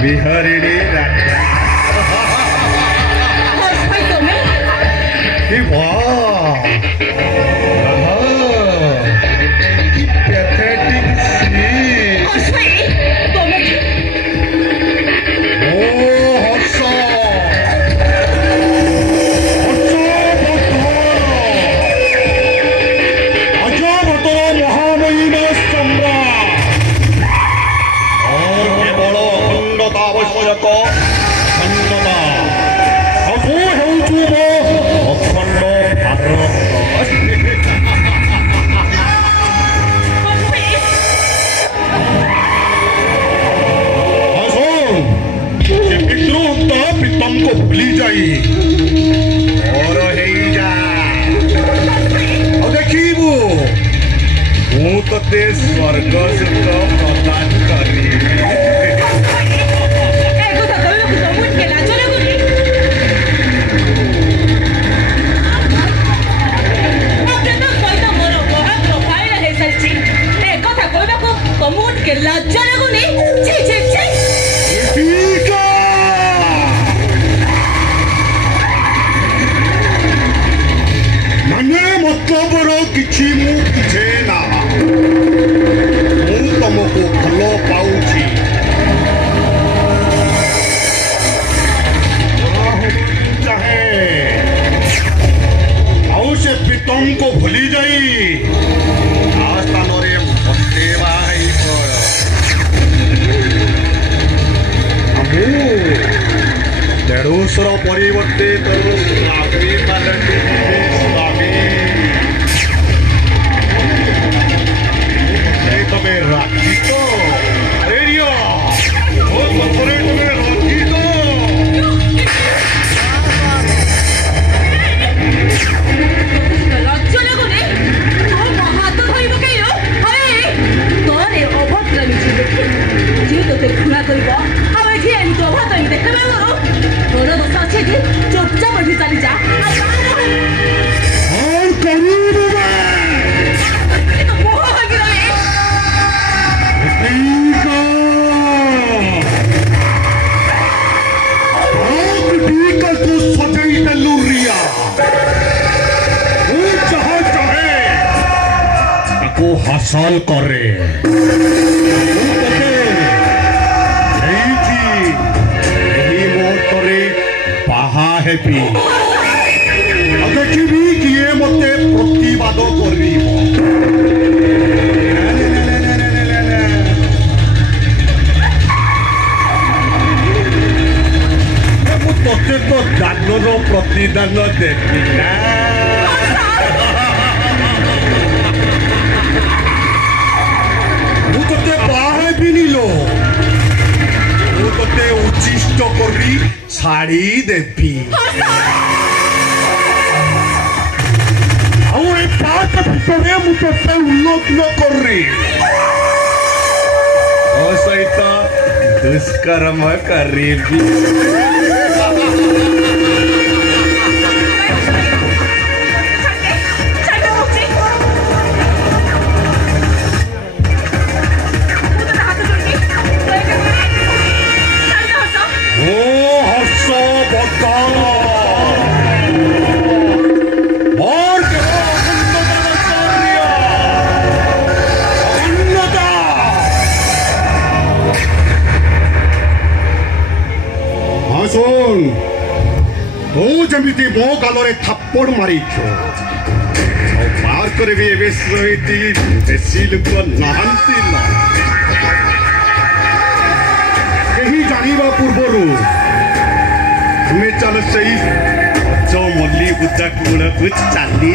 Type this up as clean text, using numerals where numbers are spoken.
बिहारिणी भूली जाई और जा देखू मु ते स्वर्ग सुख प्रदान करी किछि मु बुझे ना मु तुमको भल पाऊची चाहे आउ से प्रीतम को भूली जाई स्थान बतेवा देढ़ुशर परिवर्ते तो स्वामी पालटी स्वामी तुम्हें राखी तो रेडियो तुम्हें राखी तो चुपचाप चली जा हासिल करे बाहा हेबी देखी किए मते प्रतिवाद तोते तो दानर प्रतिदान देवी ना ते उच्चिष्ट करी छाड़ी देवी मुझे उल्लग्न करी सहित दुष्कर्म करी तू जमी मो गाल थप्पड़ मारी पार कर बेसी लोक नहांती जाना पूर्वर तुम्हें चल से जो मल्ली बुद्धा कूड़ चली